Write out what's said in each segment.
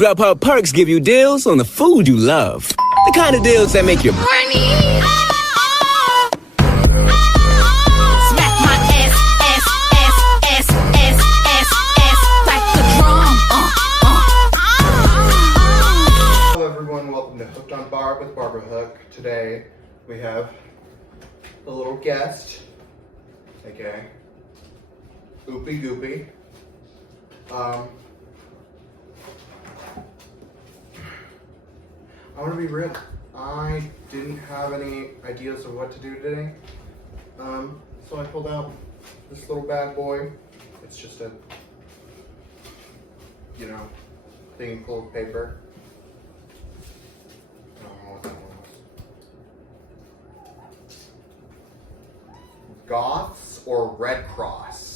Grubhub Perks give you deals on the food you love. The kind of deals that make you horny. Smack my ass, ass, ass, ass, ass, ass, ass, like the drum. Hello everyone, welcome to Hooked on Barb with Barbara Hook. Today we have a little guest, aka Oopie Goopy. I want to be real. I didn't have any ideas of what to do today, so I pulled out this little bad boy. It's just a, thing full of paper. I don't know what that one was. Goths or Red Cross?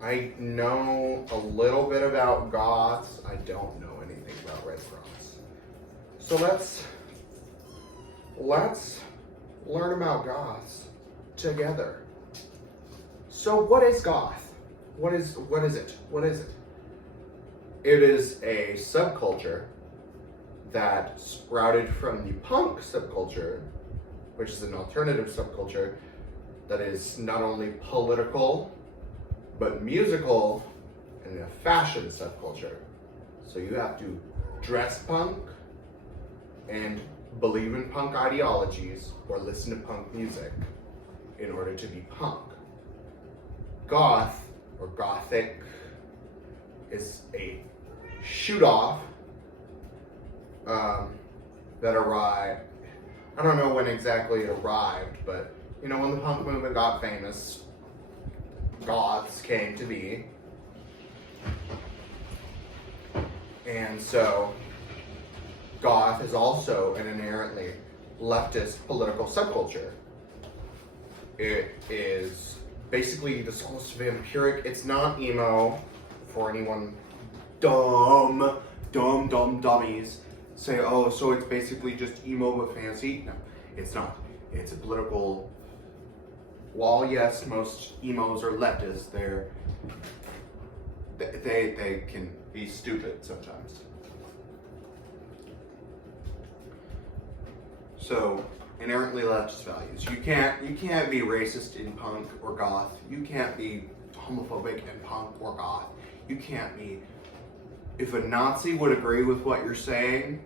I know a little bit about goths. I don't know anything about Red Cross. So let's learn about goths together. So what is goth? What is it? What is it? It is a subculture that sprouted from the punk subculture, which is an alternative subculture that is not only political but musical and a fashion subculture. So you have to dress punk and believe in punk ideologies or listen to punk music in order to be punk. Goth or gothic is a shoot-off that arrived. I don't know when exactly it arrived, but when the punk movement got famous, goths came to be. And so goth is also an inherently leftist political subculture. It is basically this almost vampiric. It's not emo for anyone dummies say, oh, so it's basically just emo but fancy. No, it's not. It's a political. While yes, most emos are leftists, they can be stupid sometimes. So inherently leftist values. You can't be racist in punk or goth. You can't be homophobic in punk or goth. You can't be. If a Nazi would agree with what you're saying,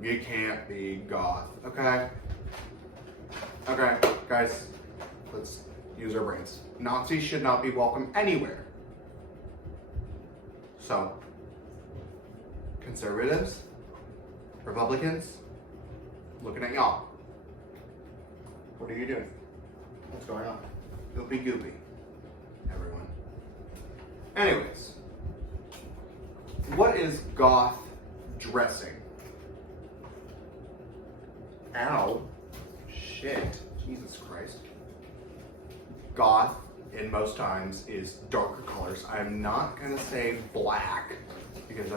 you can't be goth. Okay, guys. Let's use our brains. Nazis should not be welcome anywhere. So, conservatives, Republicans, looking at y'all. What are you doing? What's going on? Goopy goopy, everyone. Anyways, what is goth dressing? Ow. Shit. Jesus Christ. Goth, in most times, is darker colors. I'm not gonna say black, because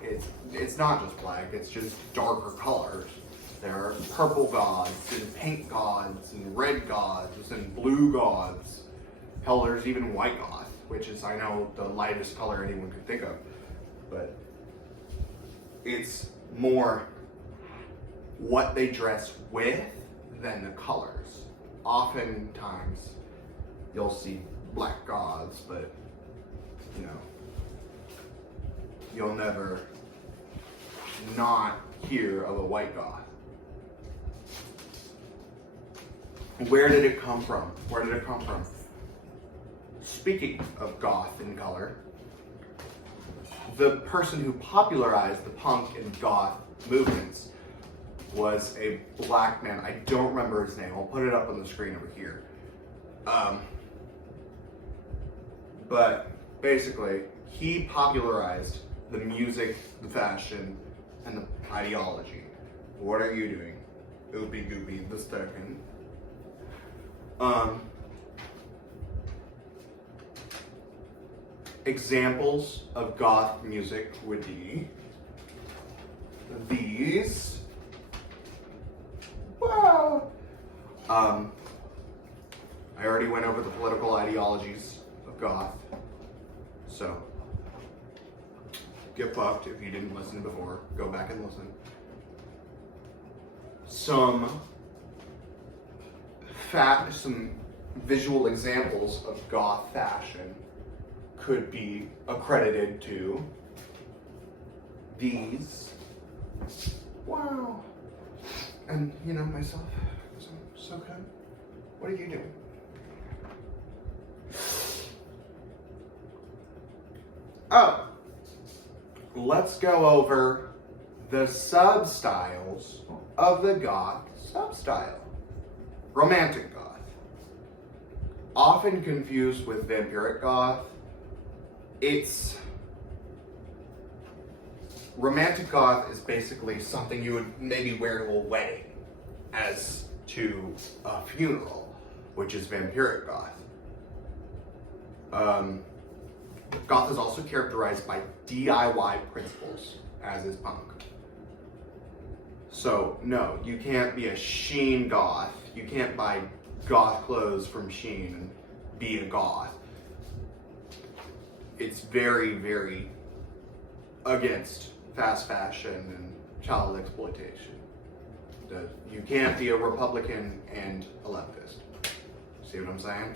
it's not just black, it's just darker colors. There are purple goths, and pink goths, and red goths, and blue goths. Hell, there's even white goth, which is, I know, the lightest color anyone could think of. But it's more what they dress with than the colors. Oftentimes, you'll see black goths, but you'll never not hear of a white goth. Where did it come from? Speaking of goth in color, the person who popularized the punk and goth movements was a black man. I don't remember his name. I'll put it up on the screen over here. But basically, he popularized the music, the fashion, and the ideology. What are you doing? Oopie Goopy the second. Examples of goth music would be these. Wow. I already went over the political ideologies of of goth. So, get fucked if you didn't listen before. Go back and listen. Some visual examples of goth fashion could be accredited to these. Wow. And you know myself, so good. What are you doing? Oh, let's go over the sub-styles of the goth sub-style. Romantic goth. Often confused with vampiric goth. Romantic goth is basically something you would maybe wear to a wedding as to a funeral, which is vampiric goth. Goth is also characterized by DIY principles, as is punk. So, no, you can't be a Shein goth. You can't buy goth clothes from Shein and be a goth. It's very, very against fast fashion and child exploitation. You can't be a Republican and a leftist. See what I'm saying?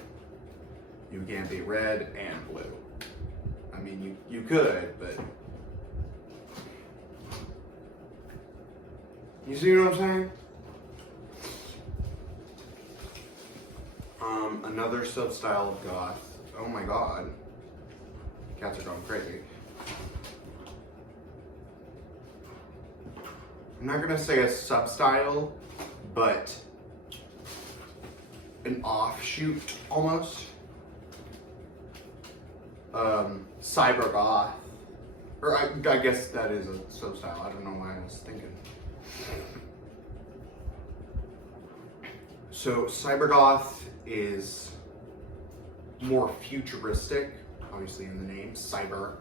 You can't be red and blue. I mean, you could, but you see what I'm saying? Another sub-style of goth. Oh my god. Cats are going crazy. I'm not gonna say a sub-style, but an offshoot almost. Cyber goth. Or I guess that is a sub-style. I don't know why I was thinking. So cyber goth is more futuristic, obviously in the name, cyber.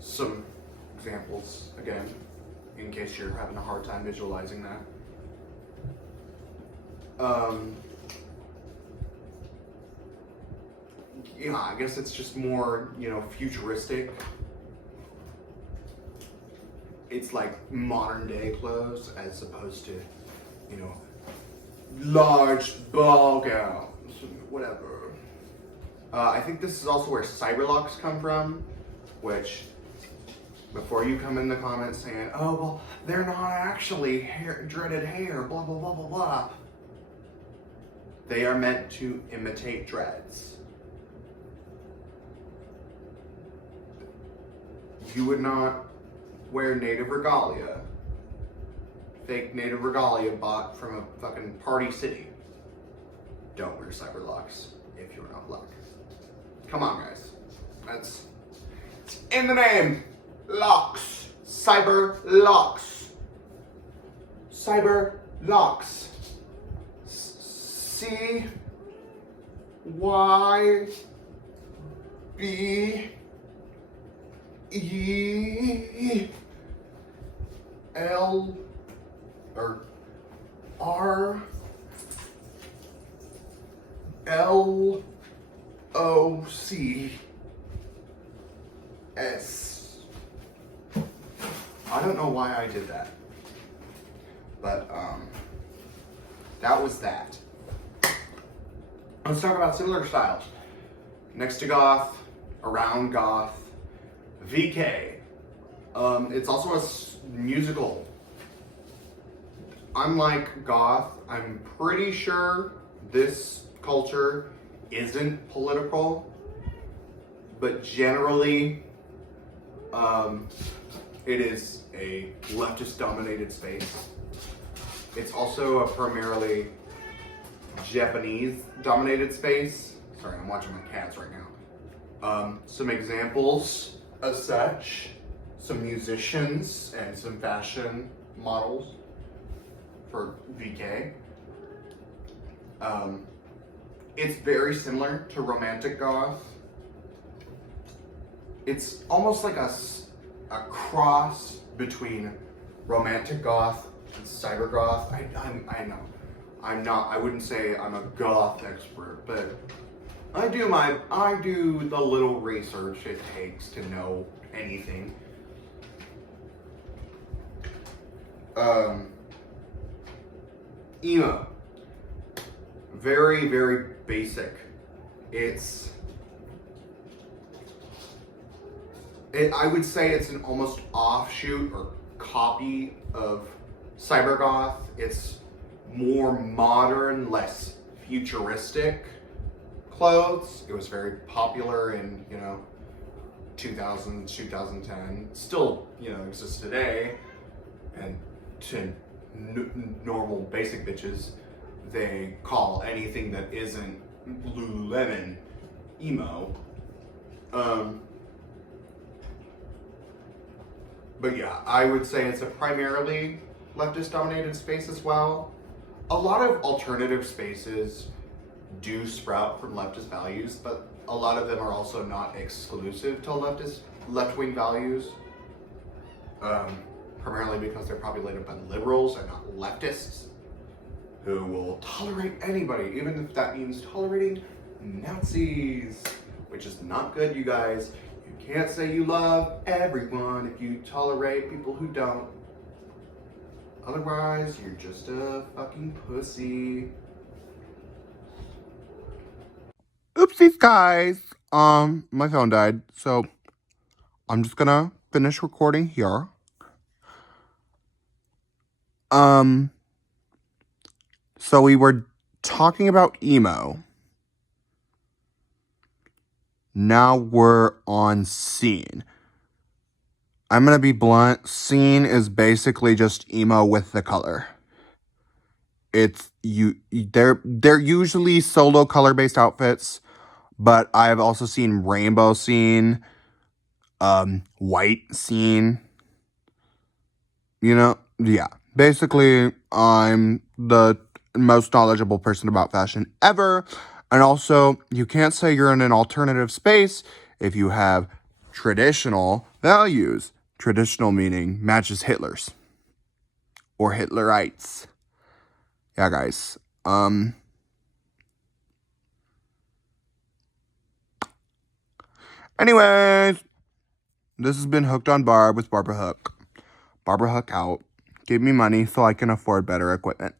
Some examples, again, in case you're having a hard time visualizing that. Yeah, I guess it's just more, futuristic. It's like modern day clothes as opposed to, large ball gowns, whatever. I think this is also where cyberlocks come from, which, before you come in the comments saying, oh, well, they're not actually dreaded hair, blah, blah, blah, blah, blah. They are meant to imitate dreads. You would not wear native regalia, fake native regalia bought from a fucking party city. Don't wear cyberlocks if you're not black. Come on, guys. It's in the name. Locks. Cyber locks. Cyber locks. CYBEL or RLOCS. I don't know why I did that, but that was that. Let's talk about similar styles. Next to goth, around goth, VK. It's also a musical. Unlike goth, I'm pretty sure this culture isn't political, but generally, it is a leftist-dominated space. It's also a primarily Japanese-dominated space. Sorry, I'm watching my cats right now. Some examples as such, some musicians and some fashion models for VK. It's very similar to romantic goth. It's almost like a cross between romantic goth and cyber goth. I know. I wouldn't say I'm a goth expert, but I do the little research it takes to know anything. Emo. Very, very basic. I would say it's an almost offshoot or copy of cybergoth. It's more modern, less futuristic clothes. It was very popular in, 2000, 2010. Still, exists today. And to normal basic bitches, they call anything that isn't Lululemon emo. But yeah, I would say it's a primarily leftist dominated space as well. A lot of alternative spaces do sprout from leftist values, but a lot of them are also not exclusive to left-wing values. Primarily because they're populated by liberals and not leftists, who will tolerate anybody, even if that means tolerating Nazis, which is not good, you guys. You can't say you love everyone if you tolerate people who don't. Otherwise, you're just a fucking pussy. Oopsies, guys. My phone died, so I'm just gonna finish recording here. So we were talking about emo. Now we're on scene. I'm gonna be blunt. Scene is basically just emo with the color. They're usually solo color based outfits, but I've also seen rainbow scene, white scene. Yeah. Basically, I'm the most knowledgeable person about fashion ever. And also, you can't say you're in an alternative space if you have traditional values. Traditional meaning matches Hitler's or Hitlerites. Yeah, guys. Anyways, this has been Hooked on Barb with Barbara Hook. Barbara Hook out. Give me money so I can afford better equipment.